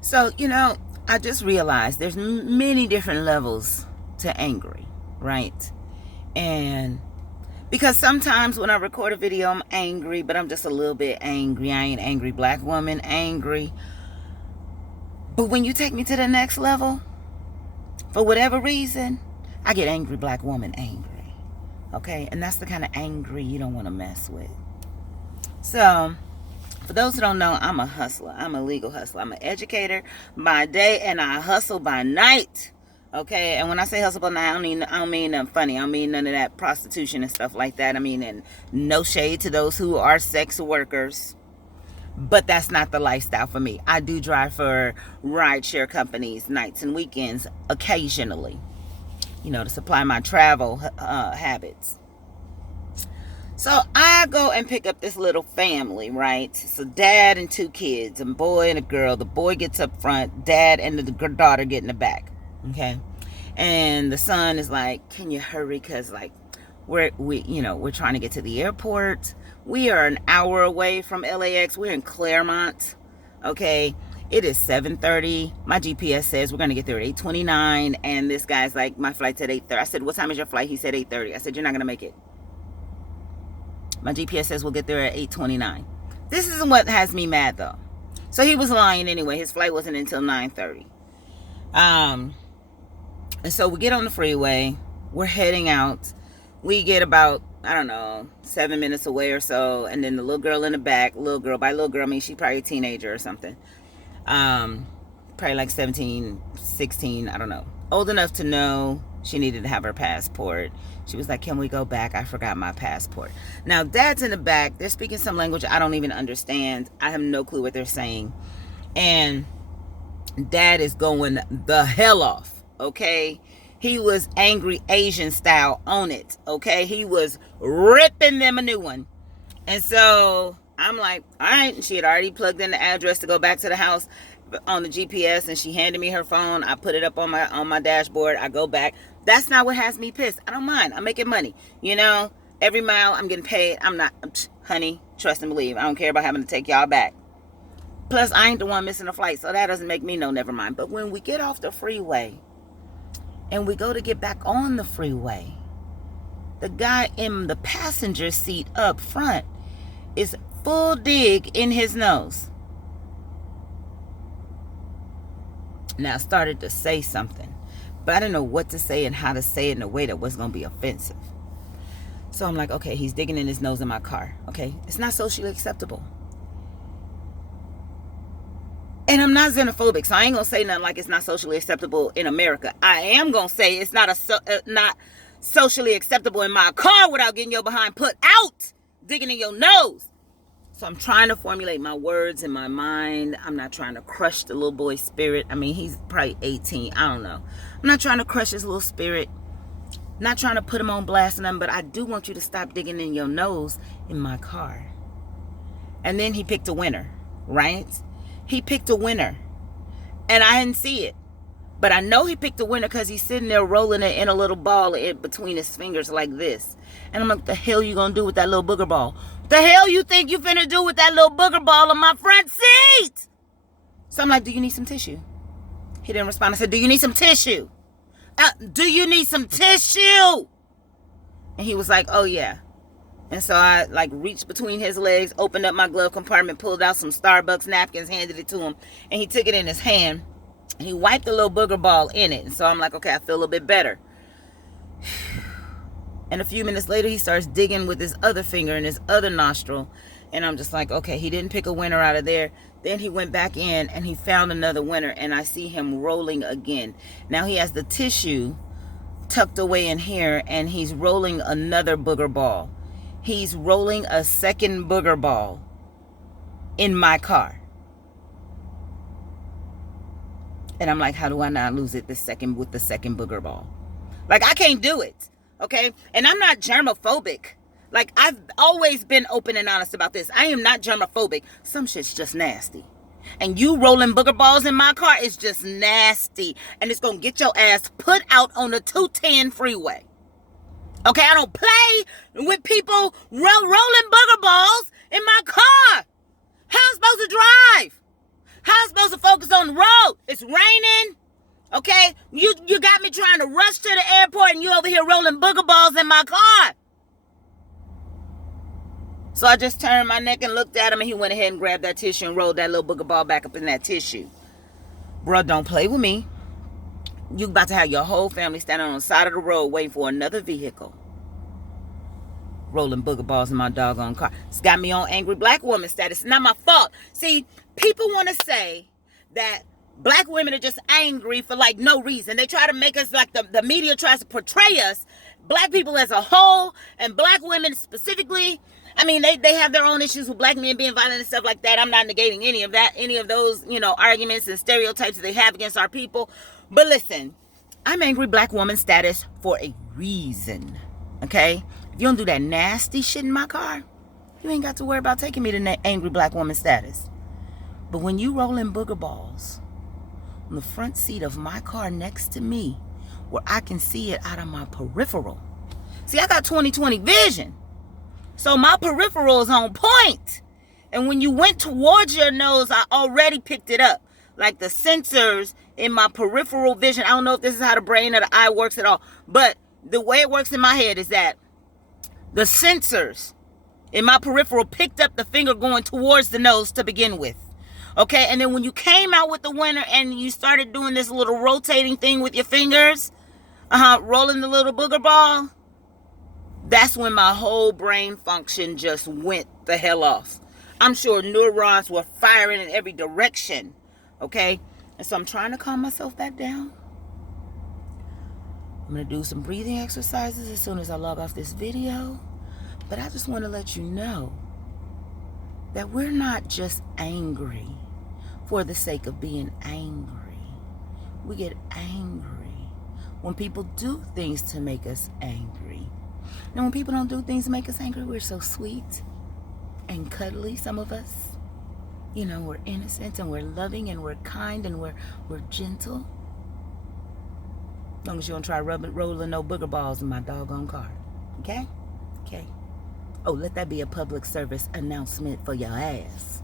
So, I just realized there's many different levels to angry, right? And because sometimes when I record a video, I'm angry, but I'm just a little bit angry. I ain't angry black woman, angry. But when you take me to the next level, for whatever reason, I get angry black woman angry. Okay? And that's the kind of angry you don't want to mess with. So, for those who don't know, I'm a hustler. I'm a legal hustler. I'm an educator by day and I hustle by night. Okay, and when I say hustle by night, I don't mean nothing funny. I don't mean none of that prostitution and stuff like that. I mean, and no shade to those who are sex workers, but that's not the lifestyle for me. I do drive for rideshare companies nights and weekends occasionally, to supply my travel habits. So I go and pick up this little family, right? So dad and two kids, a boy and a girl. The boy gets up front, dad and the daughter get in the back. Okay. And the son is like, can you hurry? Cause like we're trying to get to the airport. We are an hour away from LAX. We're in Claremont. Okay. It is 7:30. My GPS says we're going to get there at 8:29. And this guy's like, my flight's at 8:30. I said, what time is your flight? He said 8:30. I said, you're not going to make it. My GPS says we'll get there at 8:29. This isn't what has me mad though. So he was lying anyway. His flight wasn't until 9:30. And so we get on the freeway. We're heading out. We get about, I don't know, 7 minutes away or so. And then the little girl in the back, little girl, by little girl, I mean, she's probably a teenager or something. Probably like 17, 16, I don't know. Old enough to know she needed to have her passport. She was like, can we go back? I forgot my passport. Now, dad's in the back. They're speaking some language I don't even understand. I have no clue what they're saying. And dad is going the hell off, okay? He was angry Asian style on it, okay? He was ripping them a new one. And so I'm like, all right. And she had already plugged in the address to go back to the house on the GPS, and she handed me her phone. I put it up on my dashboard. I go back. That's not what has me pissed. I don't mind. I'm making money. Every mile I'm getting paid. I'm not, honey, trust and believe. I don't care about having to take y'all back. Plus, I ain't the one missing the flight, so that doesn't make me no never mind. But when we get off the freeway and we go to get back on the freeway, the guy in the passenger seat up front is full dig in his nose. Now, I started to say something, but I didn't know what to say and how to say it in a way that wasn't going to be offensive. So I'm like, okay, he's digging in his nose in my car. Okay, it's not socially acceptable. And I'm not xenophobic, so I ain't going to say nothing like it's not socially acceptable in America. I am going to say it's not socially acceptable in my car without getting your behind put out, digging in your nose. So I'm trying to formulate my words in my mind. I'm not trying to crush the little boy's spirit. I mean, he's probably 18. I don't know. I'm not trying to crush his little spirit. Not trying to put him on blast or nothing, but I do want you to stop digging in your nose in my car. And then he picked a winner, right? He picked a winner. And I didn't see it. But I know he picked a winner because he's sitting there rolling it in a little ball in between his fingers like this. And I'm like, what the hell you gonna do with that little booger ball? What the hell you think you finna do with that little booger ball on my front seat? So I'm like, do you need some tissue? He didn't respond. I said, do you need some tissue? Do you need some tissue? And he was like, oh yeah. And so I reached between his legs, opened up my glove compartment, pulled out some Starbucks napkins, handed it to him, and he took it in his hand. He wiped the little booger ball in it. And so I'm like, okay, I feel a little bit better. And a few minutes later, he starts digging with his other finger in his other nostril. And I'm just like, okay, he didn't pick a winner out of there. Then he went back in and he found another winner. And I see him rolling again. Now he has the tissue tucked away in here. And he's rolling another booger ball. He's rolling a second booger ball in my car. And I'm like, how do I not lose it with the second booger ball? Like, I can't do it. Okay? And I'm not germophobic. Like, I've always been open and honest about this. I am not germophobic. Some shit's just nasty. And you rolling booger balls in my car is just nasty. And it's going to get your ass put out on the 210 freeway. Okay? I don't play with people rolling booger balls in my car. How am I supposed to drive? How am I supposed to focus on the road? It's raining. Okay? You got me trying to rush to the airport and you over here rolling booger balls in my car. So I just turned my neck and looked at him, and he went ahead and grabbed that tissue and rolled that little booger ball back up in that tissue. Bruh, don't play with me. You about to have your whole family standing on the side of the road waiting for another vehicle. Rolling booger balls in my doggone car. It's got me on angry black woman status. It's not my fault. See, people want to say that black women are just angry for like no reason. They try to make us like the media tries to portray us, black people as a whole, and black women specifically. I mean, they have their own issues with black men being violent and stuff like that. I'm not negating any of that, any of those, arguments and stereotypes that they have against our people. But listen, I'm angry black woman status for a reason, okay? If you don't do that nasty shit in my car, you ain't got to worry about taking me to angry black woman status. But when you rolling booger balls on the front seat of my car next to me, where I can see it out of my peripheral. See, I got 20/20 vision. So my peripheral is on point. And when you went towards your nose, I already picked it up. Like the sensors in my peripheral vision. I don't know if this is how the brain or the eye works at all. But the way it works in my head is that the sensors in my peripheral picked up the finger going towards the nose to begin with. Okay, and then when you came out with the winner and you started doing this little rotating thing with your fingers, rolling the little booger ball, that's when my whole brain function just went the hell off. I'm sure neurons were firing in every direction. Okay? And so I'm trying to calm myself back down. I'm going to do some breathing exercises as soon as I log off this video. But I just want to let you know that we're not just angry for the sake of being angry. We get angry when people do things to make us angry. Now, when people don't do things to make us angry, we're so sweet and cuddly, some of us. We're innocent and we're loving and we're kind and we're gentle. As long as you don't try rolling no booger balls in my doggone car. Okay? Okay. Oh, let that be a public service announcement for your ass.